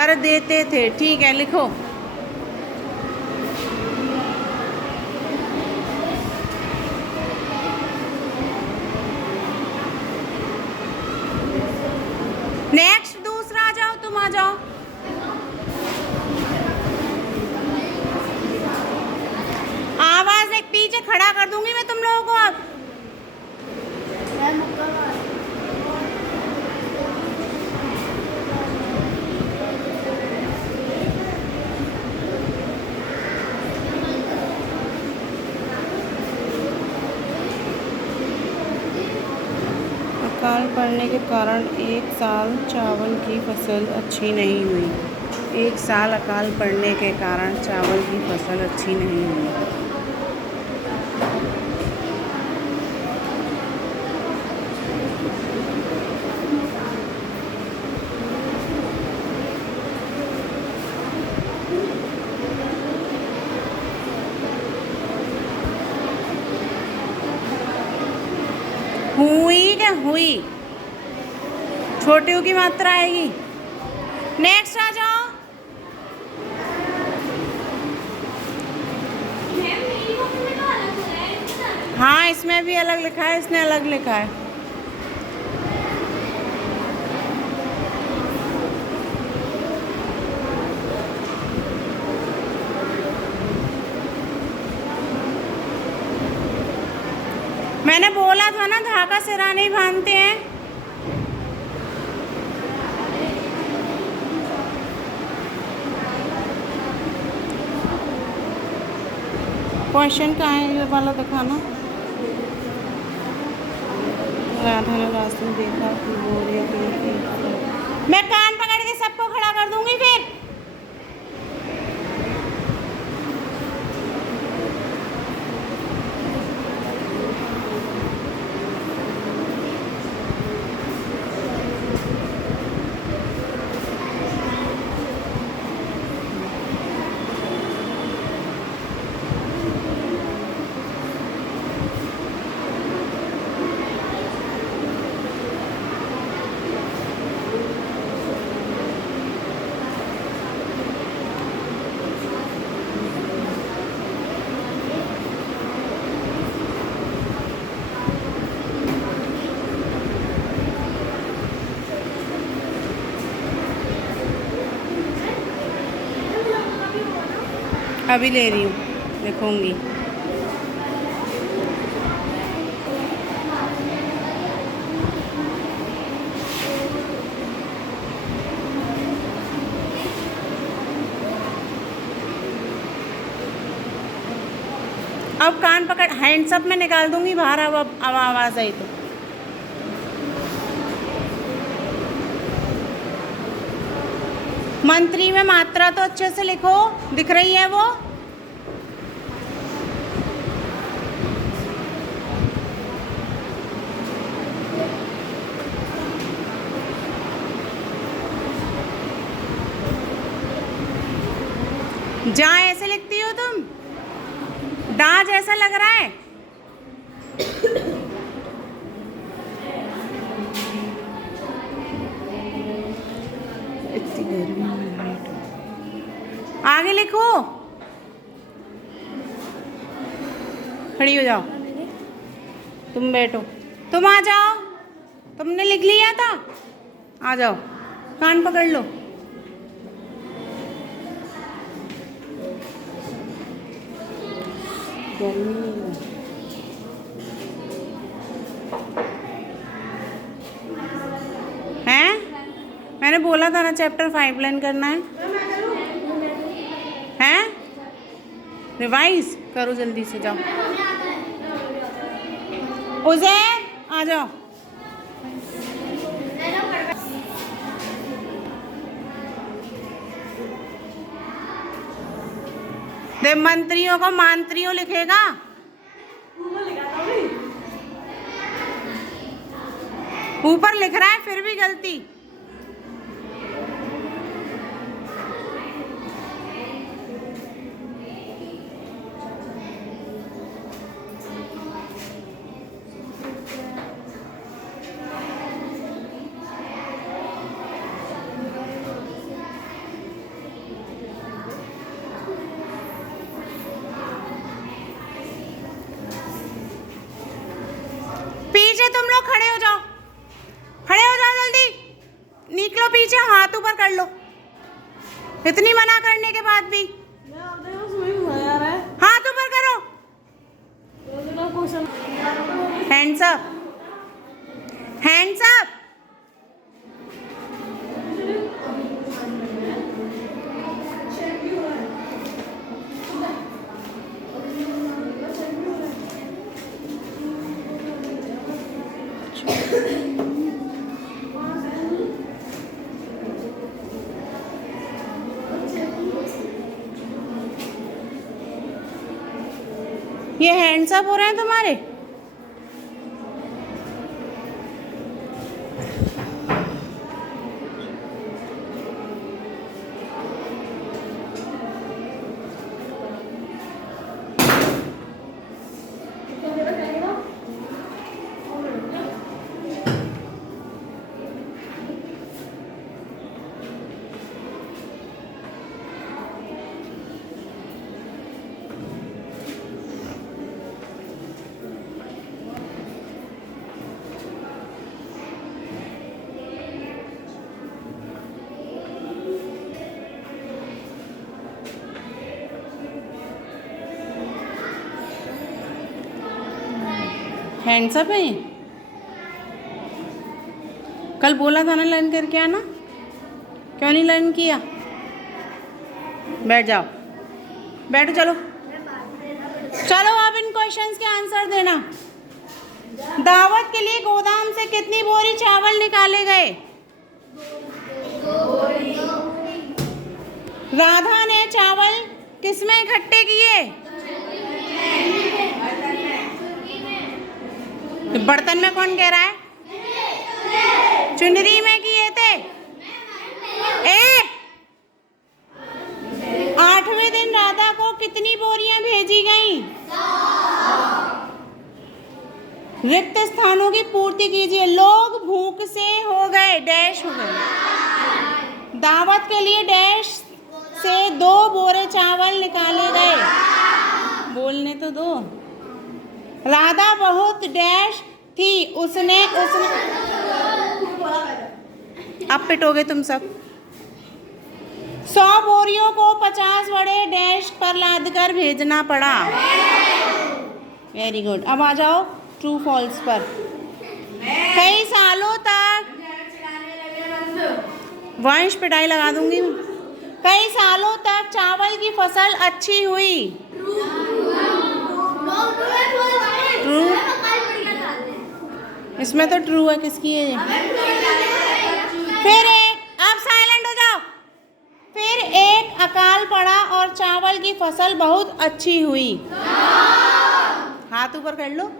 कर देते थे। ठीक है, लिखो। नेक्स्ट दूसरा आ जाओ, तुम आ जाओ। आवाज एक पीछे खड़ा कर दूंगी मैं तुम लोगों को अब। अकाल पड़ने के कारण एक साल चावल की फसल अच्छी नहीं हुई। एक साल अकाल पड़ने के कारण चावल की फसल अच्छी नहीं हुई। हुई क्या हुई? छोटी की मात्रा आएगी। नेक्स्ट आ जाओ। हाँ, इसमें भी अलग लिखा है, इसने अलग लिखा है। मैंने बोला था ना, धागा सिरा नहीं बांधते हैं। क्वेश्चन कहाँ है ये वाला दिखाना। राधा ने रास्ते में देखा कि बोरिया की। मैं कान पकड़ के सबको खड़ा कर दूंगी फिर। अभी ले रही हूँ, लिखूंगी। अब कान पकड़, हैंड्स अप में निकाल दूंगी बाहर। अब आवाज़ आई तो। मंत्री में मात्रा तो अच्छे से लिखो, दिख रही है वो। जा ऐसे लिखती हो तुम, डा जैसा लग रहा है। इतनी गर्मी में लाइट। आगे लिखो, खड़ी हो जाओ। तुम बैठो, तुम आ जाओ। तुमने लिख लिया था, आ जाओ। कान पकड़ लो। हैं? मैंने बोला था ना चैप्टर 5 लर्न करना है। हैं? रिवाइज करो जल्दी से, जाओ। उज़ैर आ जाओ। देव मंत्रियों को मंत्रियों लिखेगा। ऊपर लिख रहा है फिर भी गलती। तुम लोग खड़े हो जाओ, खड़े हो जाओ जल्दी, निकलो पीछे, हाथ ऊपर कर लो। इतनी मना करने के बाद भी हाथ ऊपर करो। Hands up, hands up. ये हैंड्स अप हो रहे हैं तुम्हारे? हैंड्स अप है। कल बोला था ना लर्न करके आना, क्यों नहीं लर्न किया? बैठ जाओ, बैठो, चलो चलो अब इन क्वेश्चंस के आंसर देना। दावत के लिए गोदाम से कितनी बोरी चावल निकाले गए? राधा ने चावल किसमें इकट्ठे किए? तो बर्तन में कौन कह रहा है? चुनरी में किए थे। 8वें दिन राधा को कितनी बोरियां भेजी गईं? रिक्त स्थानों की पूर्ति कीजिए। लोग भूख से हो गए, डैश हो गए। दावत के लिए डैश से 2 बोरे चावल निकाले गए। बोलने तो दो। राधा बहुत डैश थी, उसने अब पिटोगे तुम सब। 100 बोरियों को 50 बड़े डैश पर लादकर भेजना पड़ा। Very good. अब आ जाओ ट्रू फॉल्स पर। कई सालों तक वंश पिटाई लगा दूंगी मैं। कई सालों तक चावल की फसल अच्छी हुई। ट्रू, इसमें तो ट्रू है, किसकी है? फिर अब साइलेंट हो जाओ। फिर एक अकाल पड़ा और चावल की फसल बहुत अच्छी हुई। हाथ ऊपर कर लो।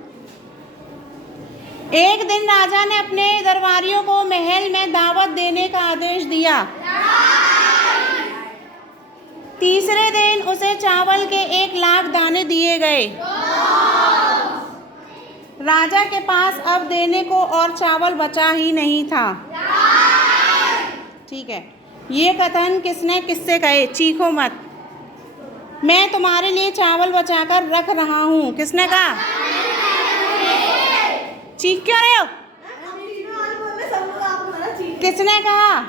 एक दिन राजा ने अपने दरबारियों को महल में दावत देने का आदेश दिया। तीसरे दिन उसे चावल के 1 लाख दाने दिए गए। राजा के पास अब देने को और चावल बचा ही नहीं था। ठीक है, ये कथन किसने किससे कहे? चीखो मत। मैं तुम्हारे लिए चावल बचाकर रख रहा हूँ, किसने कहा? चीख क्यों रहे हो? किसने कहा?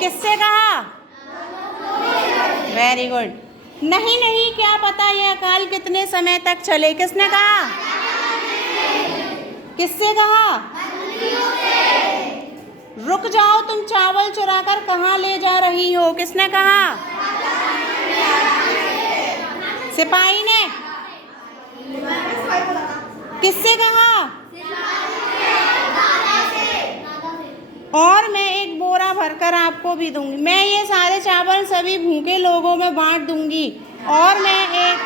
किससे कहा? Very good. नहीं नहीं, क्या पता यह अकाल कितने समय तक चले, किसने कहा? किससे कहा? रुक जाओ, तुम चावल चुराकर कहाँ ले जा रही हो, किसने कहा? सिपाही ने। किससे कहा? और मैं 1 बोरा भरकर आपको भी दूंगी। मैं ये सारे चावल सभी भूखे लोगों में बांट दूंगी। और मैं एक